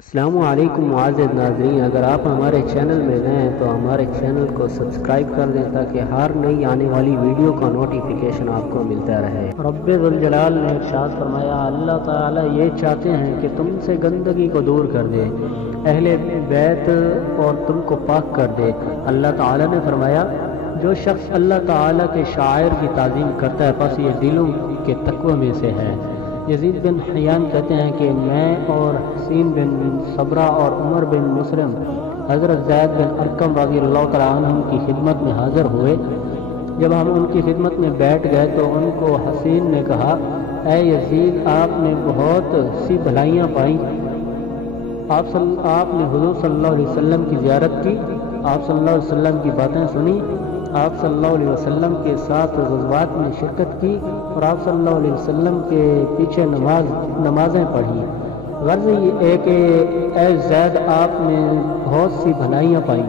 السلام علیکم معزز ناظرین، اگر آپ ہمارے چینل میں نئے ہیں تو ہمارے چینل کو سبسکرائب کر دیں تاکہ ہر نئی آنے والی ویڈیو کا نوٹیفیکیشن آپ کو ملتا رہے۔ رب ذوالجلال نے ارشاد فرمایا، اللہ تعالیٰ یہ چاہتے ہیں کہ تم سے گندگی کو دور کر دے، اہل بیت اور تم کو پاک کر دے۔ اللہ تعالیٰ نے فرمایا، جو شخص اللہ تعالیٰ کے شاعر کی تعظیم کرتا ہے پس یہ دلوں کے تقوی میں سے ہے۔ یزید بن حیان کہتے ہیں کہ میں اور حسین بن صبرہ اور عمر بن مسلم حضرت زید بن ارقم رضی اللہ تعالیٰ عنہ کی خدمت میں حاضر ہوئے۔ جب ہم ان کی خدمت میں بیٹھ گئے تو ان کو حسین نے کہا، اے یزید، آپ نے بہت سی بھلائیاں پائیں۔ آپ نے حضور صلی اللہ علیہ وسلم کی زیارت کی، آپ صلی اللہ علیہ وسلم کی باتیں سنی، آپ صلی اللہ علیہ وسلم کے ساتھ غزوات میں شرکت کی اور آپ صلی اللہ علیہ وسلم کے پیچھے نمازیں پڑھی۔ غرض یہ ہے کہ اے زید، آپ نے بہت سی بھلائیاں پائیں،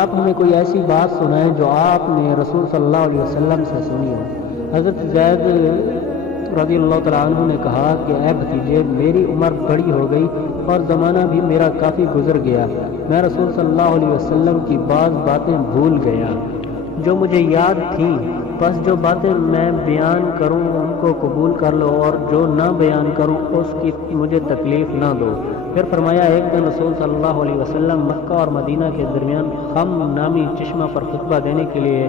آپ ہمیں کوئی ایسی بات سنائیں جو آپ نے رسول صلی اللہ علیہ وسلم سے سنی ہو۔ حضرت زید رضی اللہ تعالیٰ عنہ نے کہا کہ اے بھتیجے، میری عمر بڑی ہو گئی اور زمانہ بھی میرا کافی گزر گیا، میں رسول صلی اللہ علیہ وسلم کی بعض باتیں بھول گیا جو مجھے یاد تھیں، بس جو باتیں میں بیان کروں ان کو قبول کر لو اور جو نہ بیان کروں اس کی مجھے تکلیف نہ دو۔ پھر فرمایا، ایک دن رسول صلی اللہ علیہ وسلم مکہ اور مدینہ کے درمیان خم نامی چشمہ پر خطبہ دینے کے لیے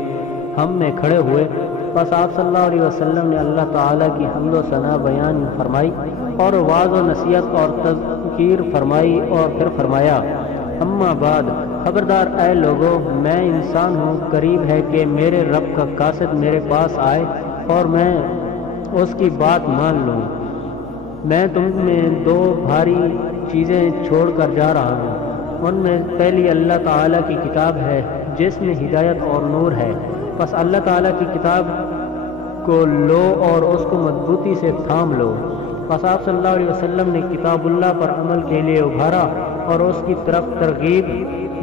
ہم میں کھڑے ہوئے، بس آپ صلی اللہ علیہ وسلم نے اللہ تعالیٰ کی حمد و ثنا بیان فرمائی اور واعظ و نصیحت اور تذکیر فرمائی، اور پھر فرمایا، اما بعد، خبردار اے لوگو، میں انسان ہوں، قریب ہے کہ میرے رب کا قاصد میرے پاس آئے اور میں اس کی بات مان لوں۔ میں تم میں دو بھاری چیزیں چھوڑ کر جا رہا ہوں، ان میں پہلی اللہ تعالیٰ کی کتاب ہے جس میں ہدایت اور نور ہے، بس اللہ تعالیٰ کی کتاب کو لو اور اس کو مضبوطی سے تھام لو۔ بس آپ صلی اللہ علیہ وسلم نے کتاب اللہ پر عمل کے لیے ابھارا اور اس کی طرف ترغیب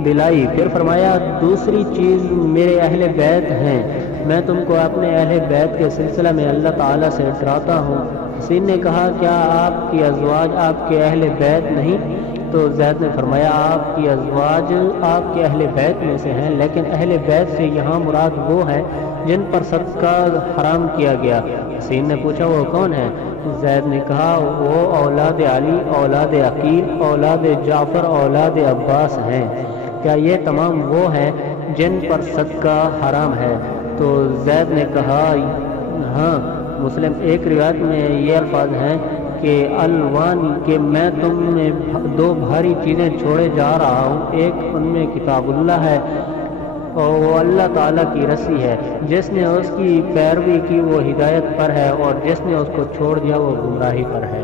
دلائی۔ پھر فرمایا، دوسری چیز میرے اہل بیت ہیں، میں تم کو اپنے اہل بیت کے سلسلہ میں اللہ تعالیٰ سے ڈراتا ہوں۔ حسین نے کہا، کیا آپ کی ازواج آپ کے اہل بیت نہیں؟ تو زید نے فرمایا، آپ کی ازواج آپ کے اہل بیت میں سے ہیں، لیکن اہل بیت سے یہاں مراد وہ ہے جن پر صدقہ حرام کیا گیا۔ حسین نے پوچھا، وہ کون ہے؟ زید نے کہا، وہ اولاد علی، اولاد عقیل، اولاد جعفر، اولاد عباس ہیں۔ کیا یہ تمام وہ ہیں جن پر صدقہ حرام ہے؟ تو زید نے کہا، ہاں۔ مسلم ایک روایت میں یہ الفاظ ہیں کہ الوان، کہ میں تم میں دو بھاری چیزیں چھوڑے جا رہا ہوں، ایک ان میں کتاب اللہ ہے اور وہ اللہ تعالیٰ کی رسی ہے، جس نے اس کی پیروی کی وہ ہدایت پر ہے اور جس نے اس کو چھوڑ دیا وہ گمراہی پر ہے۔